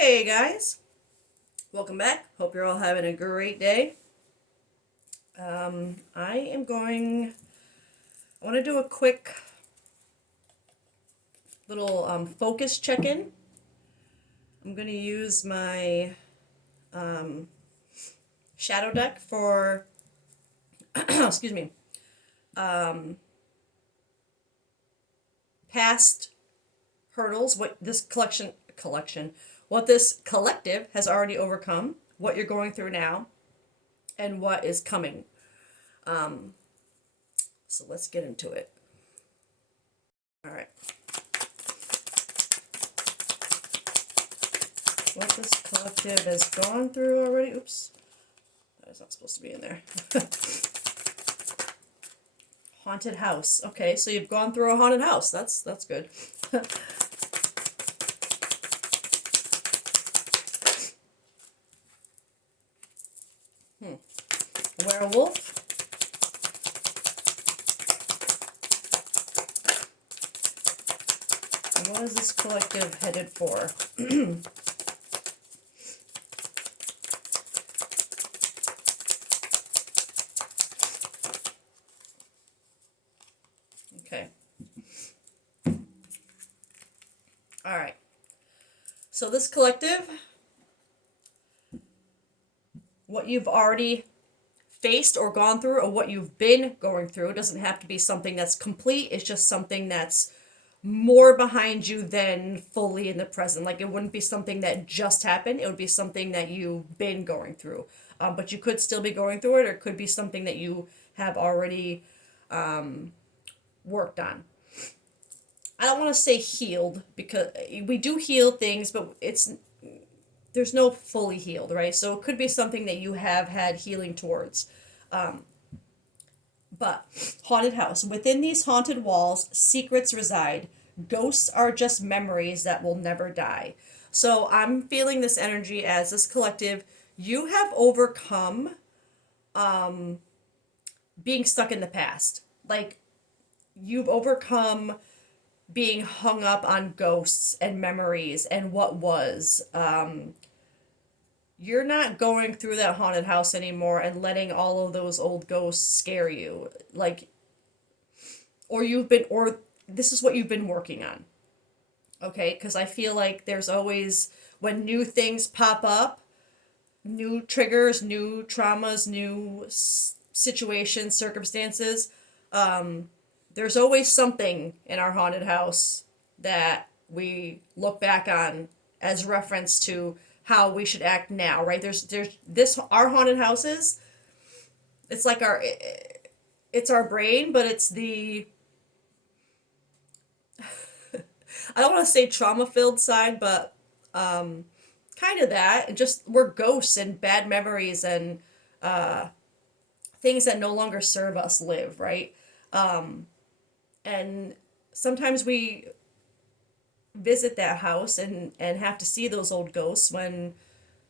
Hey guys, welcome back. Hope you're all having a great day. I want to do a quick little focus check in. I'm going to use my shadow deck for, excuse me, past hurdles, what this what this collective has already overcome, what you're going through now, and what is coming. So let's get into it. All right. What this collective has gone through already. Oops. That is not supposed to be in there. Haunted house. Okay, so you've gone through a haunted house. That's good. Werewolf. And what is this collective headed for? Okay. All right. So this collective, what you've already faced or gone through, or what you've been going through, doesn't have to be something that's complete. It's just something that's more behind you than fully in the present. Like, it wouldn't be something that just happened. It would be something that you've been going through. But you could still be going through it, or it could be something that you have already worked on. I don't want to say healed, because we do heal things, but there's no fully healed, right? So it could be something that you have had healing towards. But haunted house. Within these haunted walls, secrets reside. Ghosts are just memories that will never die. So I'm feeling this energy as this collective. You have overcome being stuck in the past. Like, you've overcome being hung up on ghosts and memories and what was. You're not going through that haunted house anymore and letting all of those old ghosts scare you. Like, or this is what you've been working on. Okay? Because I feel like there's always, when new things pop up, new triggers, new traumas, new situations, circumstances, there's always something in our haunted house that we look back on as reference to how we should act now, right? There's this, our haunted houses, it's like it's our brain, but it's the, I don't want to say trauma filled side, but kind of that. And just, we're ghosts and bad memories and things that no longer serve us live, right? And sometimes we visit that house and have to see those old ghosts when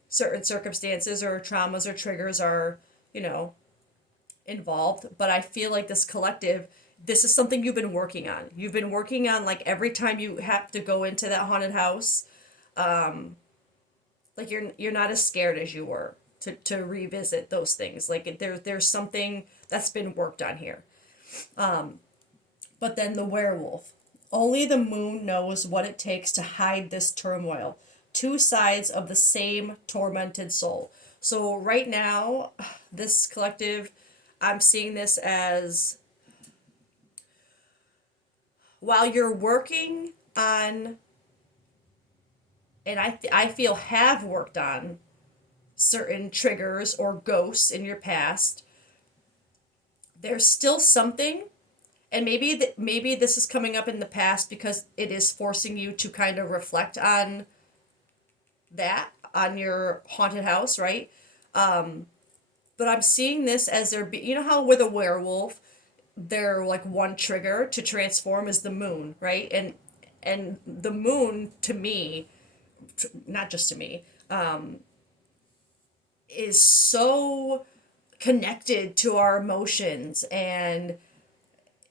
certain circumstances or traumas or triggers are, you know, involved. But I feel like this collective, this is something you've been working on. You've been working on, like, every time you have to go into that haunted house, like, you're not as scared as you were to revisit those things. Like, there's something that's been worked on here. But then the werewolf. Only the moon knows what it takes to hide this turmoil. Two sides of the same tormented soul. So right now, this collective, I'm seeing this as, while you're working on, and I feel have worked on certain triggers or ghosts in your past, there's still something, and maybe this is coming up in the past because it is forcing you to kind of reflect on that, on your haunted house, right? But I'm seeing this as there be, you know how with a werewolf, they're like, one trigger to transform is the moon, right? And the moon, to me, not just to me, is so connected to our emotions, and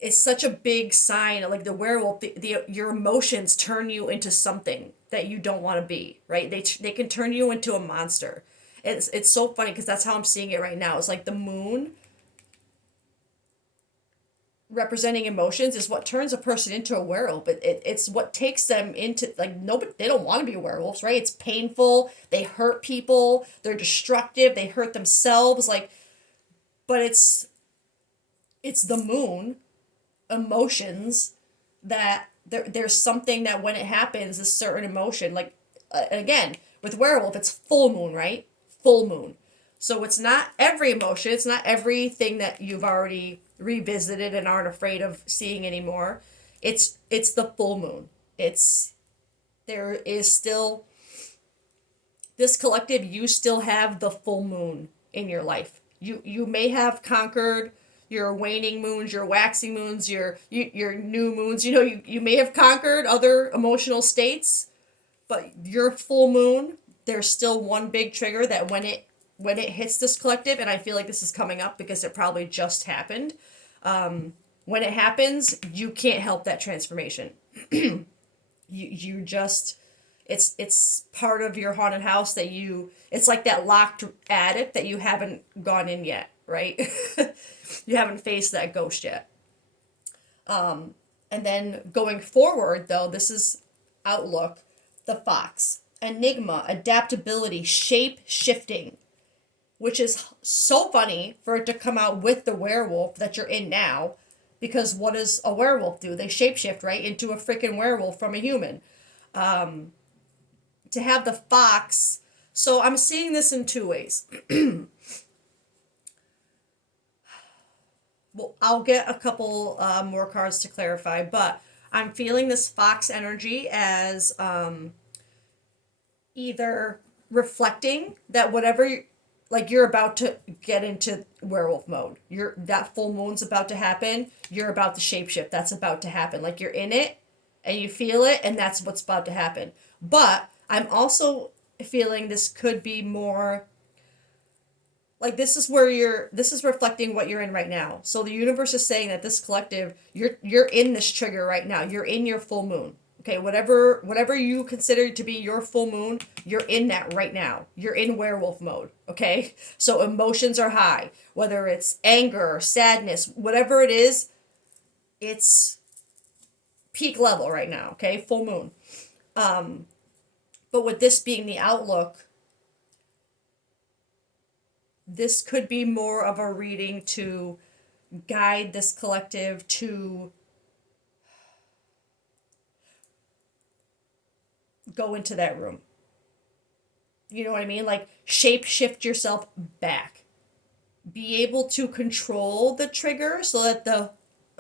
it's such a big sign. Like the werewolf, your emotions turn you into something, that you don't want to be, right? They can turn you into a monster. It's so funny because that's how I'm seeing it right now. It's like the moon representing emotions is what turns a person into a werewolf. It's what takes them into, like, nobody, they don't want to be werewolves, right? It's painful, they hurt people, they're destructive, they hurt themselves, like, but it's the moon emotions that there's something that when it happens, a certain emotion, like, again, with werewolf it's full moon, right? Full moon. So it's not every emotion, it's not everything that you've already revisited and aren't afraid of seeing anymore. It's the full moon. It's there is still this collective, you still have the full moon in your life. You may have conquered your waning moons, your waxing moons, your new moons. You may have conquered other emotional states, but your full moon, there's still one big trigger that when it hits this collective, and I feel like this is coming up because it probably just happened. When it happens, you can't help that transformation. You just, it's part of your haunted house that it's like that locked attic that you haven't gone in yet, right? You haven't faced that ghost yet. And then going forward, though, this is outlook, the fox, enigma, adaptability, shape shifting, which is so funny for it to come out with the werewolf that you're in now, because what does a werewolf do? They shapeshift, right, into a freaking werewolf from a human. To have the fox, so I'm seeing this in two ways. Well, I'll get a couple more cards to clarify, but I'm feeling this fox energy as either reflecting that whatever, like, you're about to get into werewolf mode. That full moon's about to happen. You're about to shapeshift. That's about to happen. Like, you're in it and you feel it, and that's what's about to happen. But I'm also feeling this could be more like, this is reflecting what you're in right now. So the universe is saying that this collective, you're in this trigger right now. You're in your full moon. Okay, whatever you consider to be your full moon, you're in that right now. You're in werewolf mode, okay? So emotions are high, whether it's anger, sadness, whatever it is, it's peak level right now, okay? Full moon. But with this being the outlook, this could be more of a reading to guide this collective to go into that room. You know what I mean? Like, shape shift yourself back. Be able to control the trigger so that the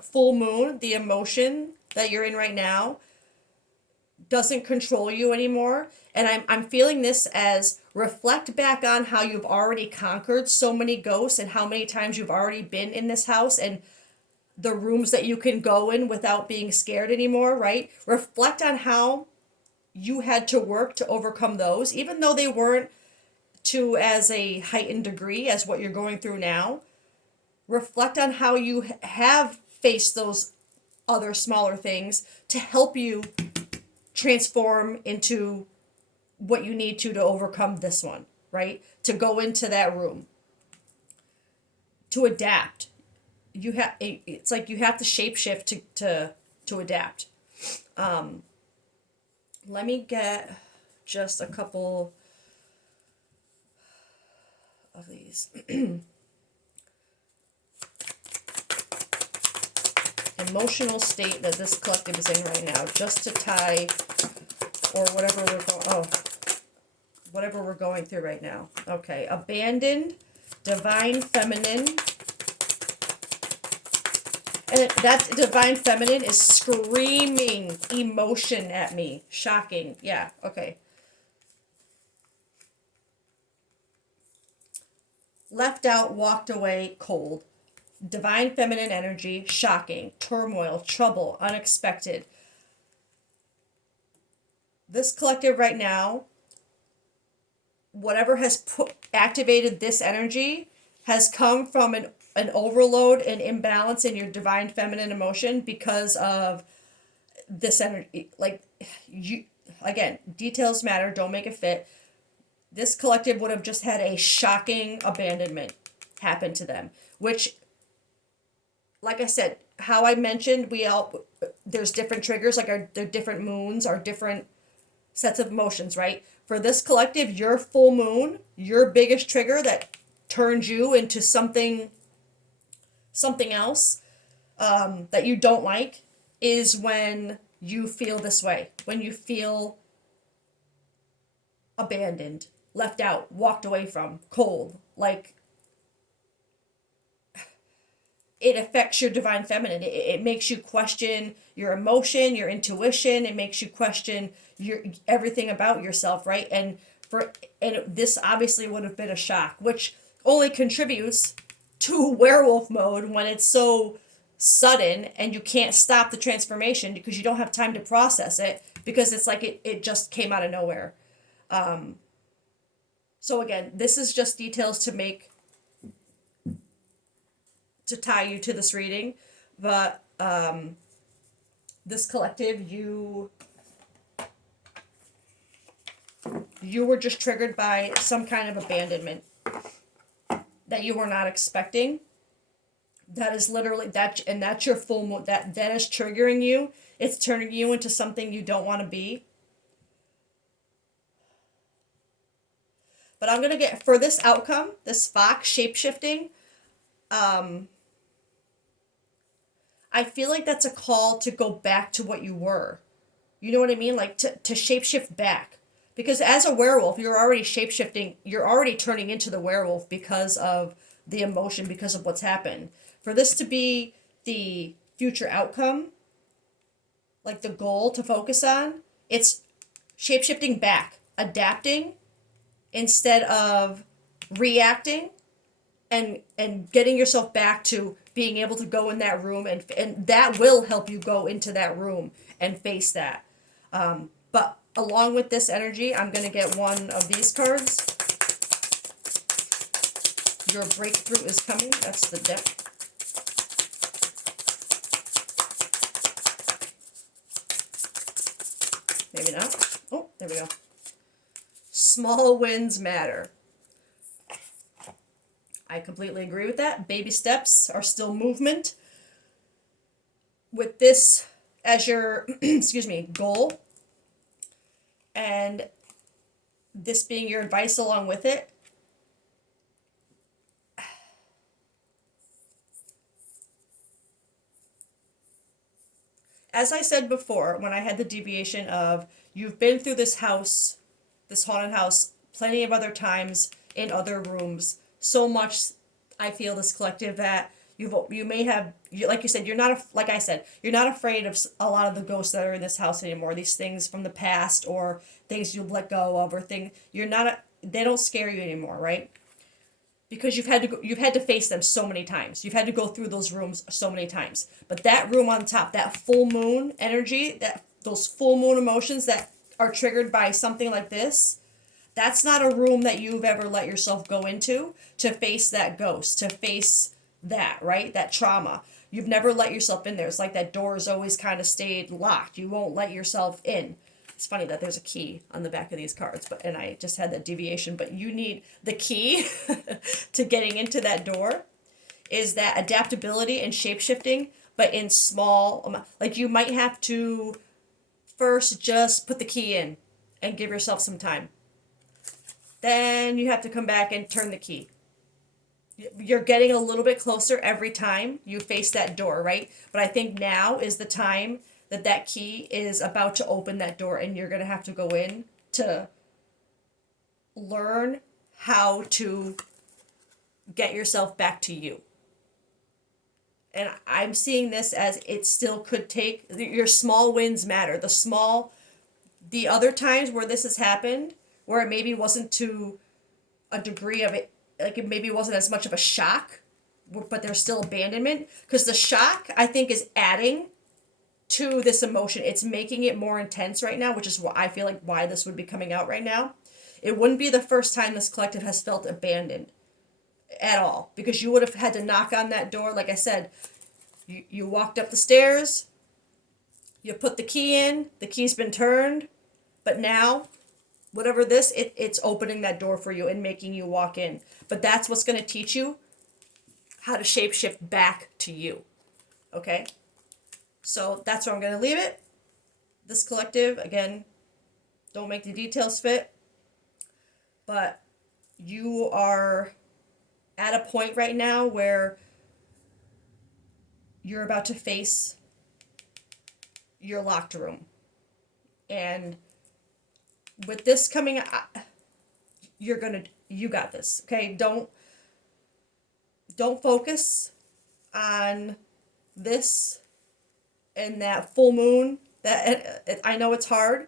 full moon, the emotion that you're in right now, doesn't control you anymore. And I'm feeling this as reflect back on how you've already conquered so many ghosts and how many times you've already been in this house and the rooms that you can go in without being scared anymore, right? Reflect on how you had to work to overcome those, even though they weren't to as a heightened degree as what you're going through now. Reflect on how you have faced those other smaller things to help you transform into what you need to overcome this one, right? To go into that room, to adapt. It's like you have to shapeshift to adapt. Let me get just a couple of these. Emotional state that this collective is in right now, just to tie, or whatever we're going through right now. Okay, abandoned, divine feminine, and that divine feminine is screaming emotion at me. Shocking. Yeah, okay. Left out, walked away, cold. Divine feminine energy, shocking, turmoil, trouble, unexpected. This collective right now, whatever has activated this energy has come from an overload and imbalance in your divine feminine emotion because of this energy. Like, again, details matter, don't make it fit. This collective would have just had a shocking abandonment happen to them, which, like I said, how I mentioned, there's different triggers, like their different moons are different sets of emotions, right? For this collective, your full moon, your biggest trigger that turns you into something else that you don't like is when you feel this way, when you feel abandoned, left out, walked away from, cold. Like, it affects your divine feminine. It makes you question your emotion, your intuition. It makes you question your everything about yourself, right? This obviously would have been a shock, which only contributes to werewolf mode when it's so sudden and you can't stop the transformation because you don't have time to process it, because it's like it just came out of nowhere. So again, this is just details to tie you to this reading, but this collective, you were just triggered by some kind of abandonment that you were not expecting. That is literally that, and that's your full moon. That is triggering you. It's turning you into something you don't want to be. But I'm gonna get, for this outcome, this fox shapeshifting, I feel like that's a call to go back to what you were. You know what I mean? Like to shapeshift back. Because as a werewolf, you're already shapeshifting, you're already turning into the werewolf because of the emotion, because of what's happened. For this to be the future outcome, like the goal to focus on, it's shapeshifting back, adapting instead of reacting, and getting yourself back to being able to go in that room, and that will help you go into that room and face that. But along with this energy, I'm going to get one of these cards. Your breakthrough is coming. That's the deck. Maybe not. Oh, there we go. Small wins matter. I completely agree with that. Baby steps are still movement. With this as your excuse me, goal, and this being your advice along with it, as I said before, when I had the deviation of, you've been through this house, this haunted house, plenty of other times in other rooms, so much, I feel, this collective, that you may have, like you said, you're not, like I said, you're not afraid of a lot of the ghosts that are in this house anymore. These things from the past, or things you've let go of, or you're not, they don't scare you anymore, right? Because you've had to face them so many times. You've had to go through those rooms so many times. But that room on top, that full moon energy, those full moon emotions that are triggered by something like this, that's not a room that you've ever let yourself go into to face that ghost, to face that, right? That trauma. You've never let yourself in there. It's like that door has always kind of stayed locked. You won't let yourself in. It's funny that there's a key on the back of these cards, and I just had that deviation, but you need the key to getting into that door is that adaptability and shape-shifting, but in small, like you might have to first just put the key in and give yourself some time. Then you have to come back and turn the key. You're getting a little bit closer every time you face that door, right? But I think now is the time that key is about to open that door, and you're going to have to go in to learn how to get yourself back to you. And I'm seeing this as it still could take, your small wins matter. The other times where this has happened, where it maybe wasn't to a degree of it, like it maybe wasn't as much of a shock, but there's still abandonment, because the shock, I think, is adding to this emotion. It's making it more intense right now, which is why I feel like why this would be coming out right now. It wouldn't be the first time this collective has felt abandoned at all, because you would have had to knock on that door. Like I said, you walked up the stairs, you put the key in, the key's been turned, But now, whatever this, it's opening that door for you and making you walk in. But that's what's going to teach you how to shapeshift back to you. Okay? So that's where I'm going to leave it. This collective, again, don't make the details fit. But you are at a point right now where you're about to face your locked room. And with this coming, you got this. Okay? Don't focus on this and that full moon. That I know it's hard.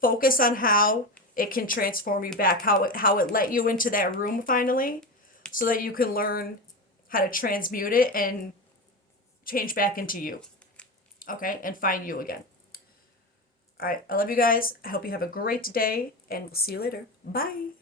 Focus on how it can transform you back, how it let you into that room finally, so that you can learn how to transmute it and change back into you. Okay? And find you again. All right, I love you guys. I hope you have a great day, and we'll see you later. Bye.